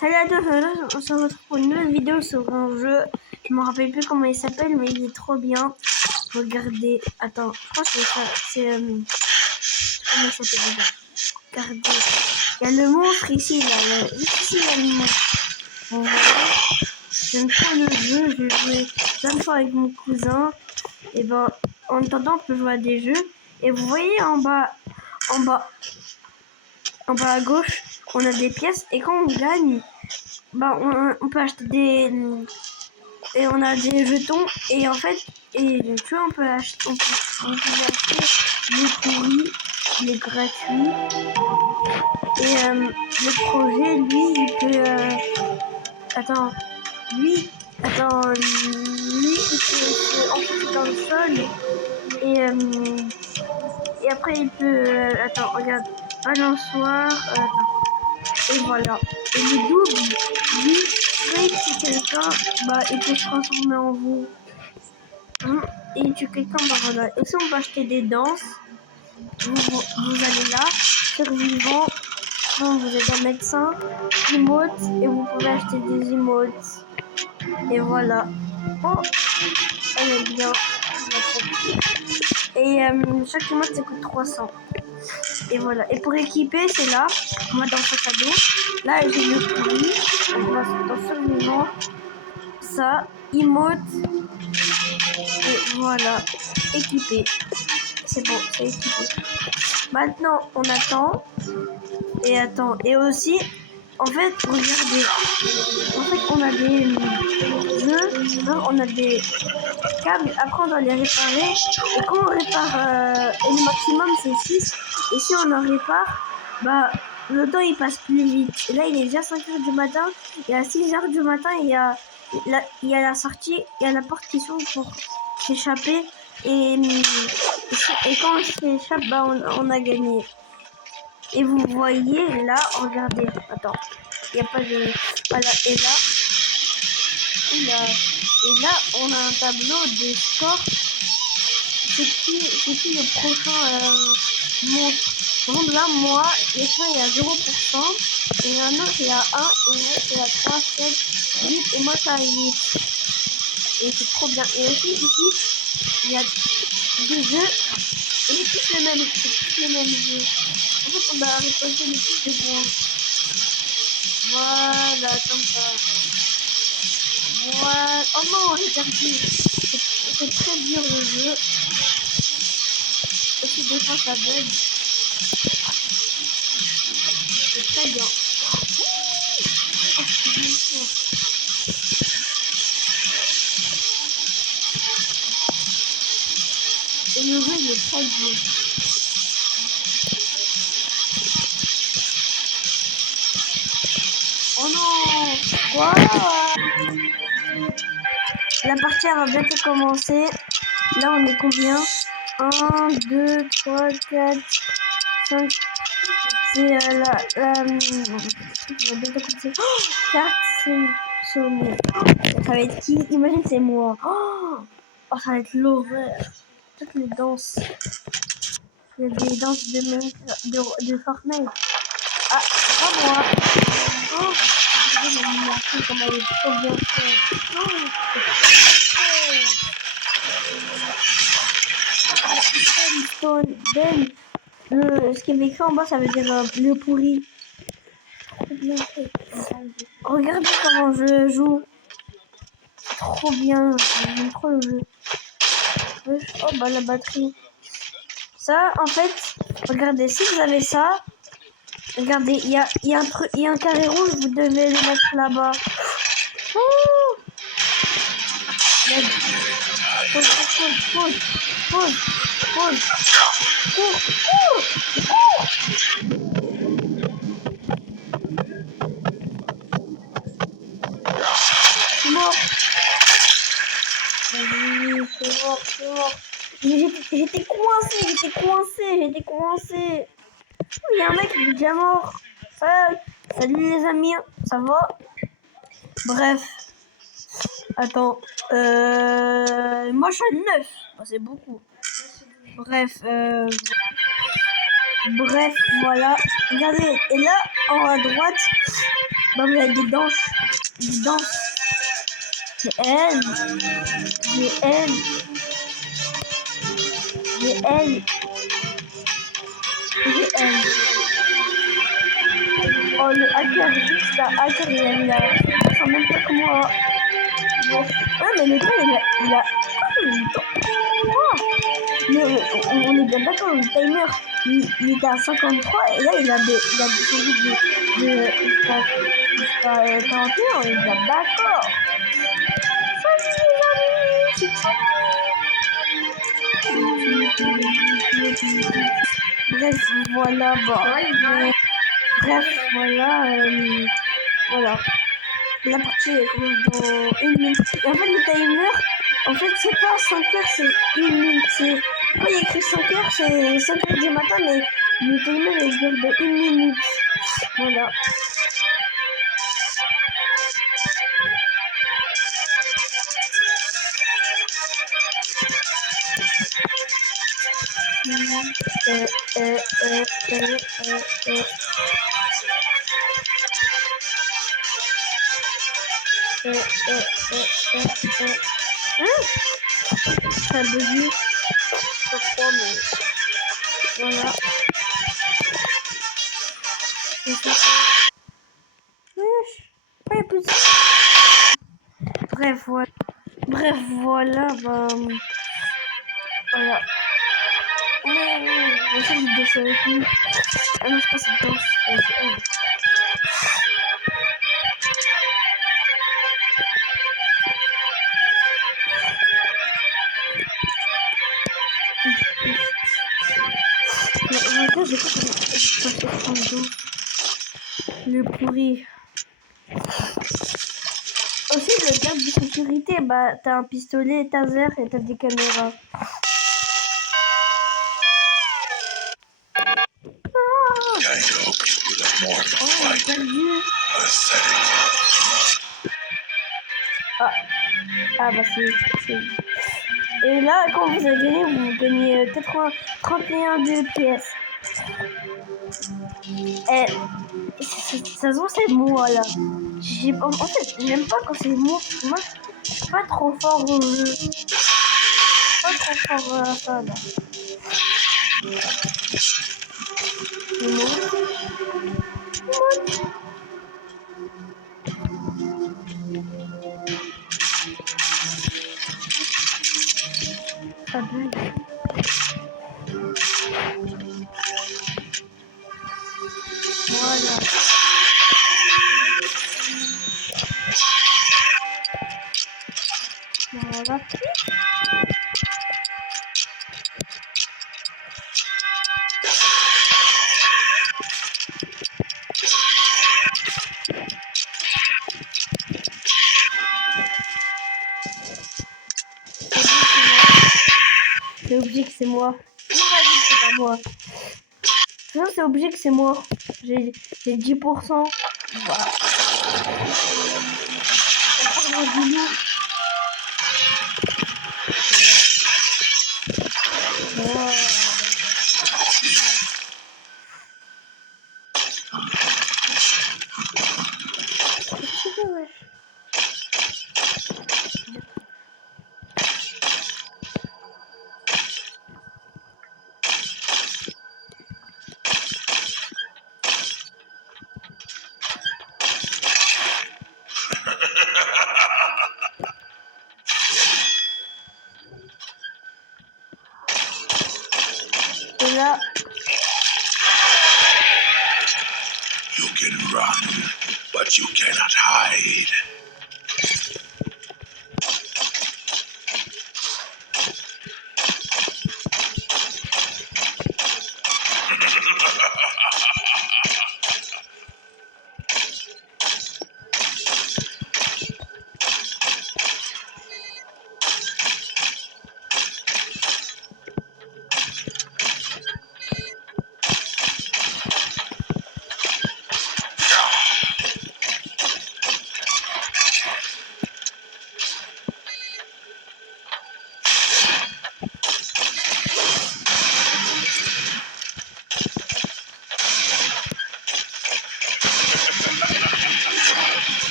Salut à tous, on se retrouve pour une nouvelle vidéo sur un jeu. Je me rappelle plus comment il s'appelle, mais il est trop bien. Regardez, attends, je crois que c'est ça. C'est comment il s'appelle déjà? Regardez, il y a le monstre ici, là. Ici, il y a le monstre. Bon, voilà. J'aime trop le jeu. J'ai joué plein de fois avec mon cousin. Et ben, en attendant, on peut jouer à des jeux. Et vous voyez en bas à gauche, on a des pièces. Et quand on gagne, bah, on peut acheter des... Et on a des jetons. Et en fait, tu vois, on peut acheter... On peut acheter les pourris, les gratuits. Et le projet, lui, il peut... Attends. Lui, il peut se enfoncer dans le sol. Et après, il peut... attends, regarde. Balançoire. Attends. Et voilà. Et le double, lui, quand il tue quelqu'un, bah, il peut se transformer en vous. Et il tue quelqu'un, bah voilà. Et si on peut acheter des danses, vous allez là, survivant, bon, vous êtes un médecin, emotes, et vous pouvez acheter des emotes. Et voilà. Oh, elle est bien. Et chaque emote, ça coûte 300. Et voilà. Et pour équiper, c'est là. On va dans le sac à dos. Là, j'ai le pourri. On va dans survivant. Ça, emote. Et voilà. Équipé. C'est bon, c'est équipé. Maintenant, on attend. Et aussi, en fait, regardez. En fait, on a des jeux. On a des câbles. Après, on doit les réparer. Et quand on répare, et le maximum, c'est 6. Et si on en répare, bah, le temps, il passe plus vite. Et là, il est déjà 5h du matin. Et à 6h du matin, il y a la sortie, il y a la porte qui s'ouvre pour s'échapper. Et quand on s'échappe, bah, on a gagné. Et vous voyez, là, regardez. Attends, il n'y a pas de... Voilà, et là, on a un tableau des scores. C'est qui le prochain monstre. Par exemple, là, moi, il y a 0%. Et un autre, il y a 1. Et un autre, il y a 3, 7, 8. Et moi, ça a 8. Et c'est trop bien. Et aussi, ici, il y a 2 jeux. Et c'est tous les mêmes jeux. En fait, on va récolter les plus de points. Voilà, comme ça. Voilà. Oh non, j'ai perdu. C'est très dur le jeu. Et puis des fois ça bug. C'est très bien. Oh, c'est bien sûr. Et le jeu il est très bien. Oh non. Quoi? La partie va bientôt commencer. Là on est combien? 1, 2, 3, 4, 5. C'est la va bientôt commencer. Oh, 4, c'est sommet. Ça va être qui? Imagine c'est moi. Oh, ça va être l'horreur. Toutes les danses. Il y a des danses de Fortnite. Ah, c'est pas moi. Oh, regardez l'animation, comment elle est trop bien faite. Oh, c'est trop bien fait. Ben. Ce qui est écrit en bas, ça veut dire le pourri. Trop bien fait. Regardez comment je joue. C'est trop bien. J'aime trop le jeu. Oh, bah la batterie. Ça, en fait, regardez, si vous avez ça, regardez, il y a un carré rouge, vous devez le mettre là-bas. Pause. C'est mort. Vas-y, c'est mort. J'étais coincé. Il y a un mec qui est déjà mort. Salut les amis, ça va? Bref. Attends. Moi je suis à 9. Oh, c'est beaucoup. Bref, voilà. Regardez, et là, en haut à droite, Bah, vous avez des danses. Des danses. J'ai elle. J'ai elle. J'ai elle. J'ai elle. Oh, le hacker, juste là, hacker, il a. Je sais même pas comment. Ouais, mais le temps, il a. Ah, le temps. Oh. On est bien d'accord, le timer, il était à 53 et là, il a descendu jusqu'à 41. On est bien d'accord. Salut les amis, c'est Bref, voilà, bon. Bref, voilà. Voilà. La partie commence dans une minute. Et en fait, le timer, en fait, c'est pas 5 heures, c'est une minute. Quand il y a écrit 5 heures, c'est 5 heures du matin, mais le timer, il dure de une minute. Voilà. Euh, euh, euh, euh, euh, euh. Ça a bugué. Je crois, mais voilà. Wesh. Ouais, y a plus de... Bref, voilà. Bref, voilà. Bah, voilà. On essaie de danser avec lui. Ah non, c'est pas cette danse. C'est elle. Mais en fait, j'ai pas fait son dos. Le pourri. Aussi, le garde de sécurité, bah, t'as un pistolet, taser et t'as des caméras. Ah bah c'est... Et là, quand vous avez gagné, vous gagnez 31 de pièces. Et ça se voit, c'est moi là. En fait, j'aime pas quand c'est moi. Moi, je suis pas trop fort au jeu. Pas trop fort à ça là. C'est moi. Ça bug. Voilà. Voilà. C'est obligé que c'est moi. C'est pas moi. Non, c'est obligé que c'est moi. J'ai 10%. Voilà. On parle du loup. Voilà. Et là, You can run, but you cannot hide.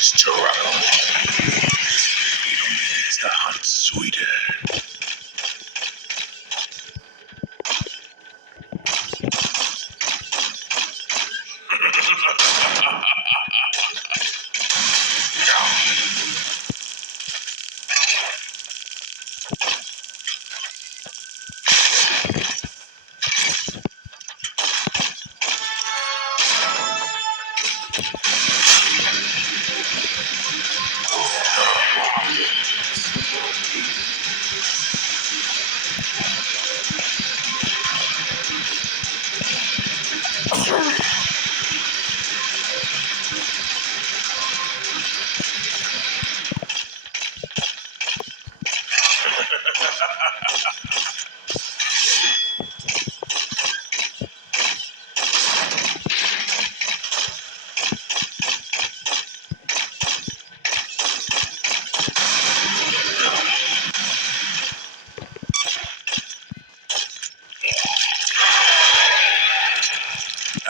Struggle. It only makes the hunt sweeter.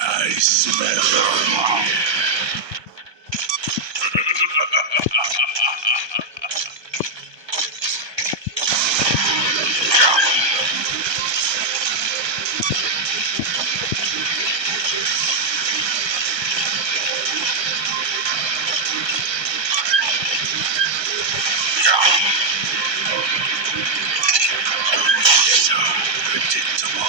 I smell. So predictable.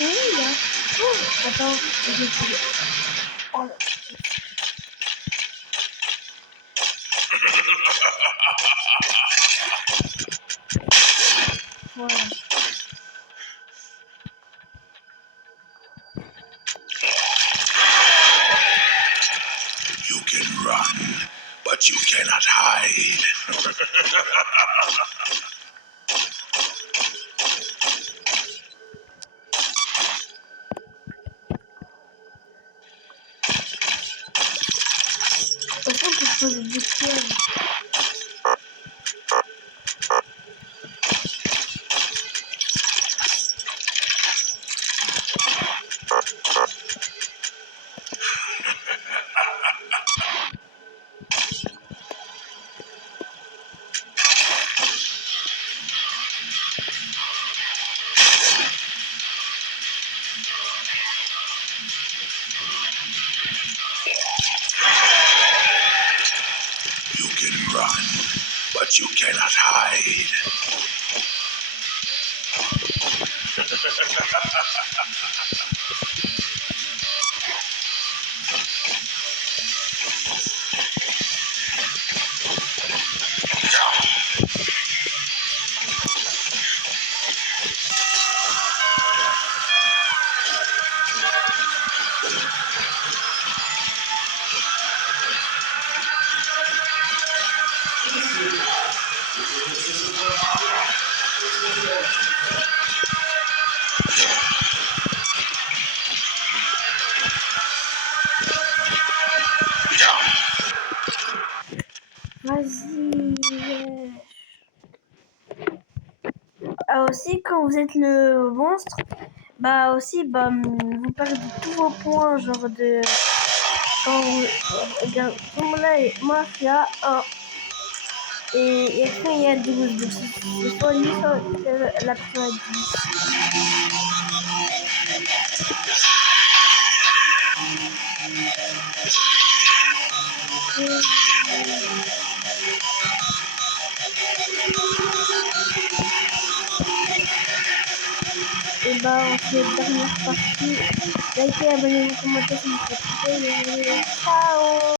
C'est où là? Oh, attends, j'ai trouvé. Oh là. Voilà. You can run, but you cannot hide. Au fond, tu te poses des pièges. You can run, but you cannot hide. Vas-y, wesh. Ah, aussi, quand vous êtes le monstre, bah aussi, bah, vous perdez tous vos points, genre de... Quand vous... Regarde, comme là, moi, il y a 1. Et après, il y a 12. Donc, c'est soit lui, soit la personne a 10. Et bah, on se fait une dernière partie. Likez, abonnez-vous, commentez si vous faites. Ciao!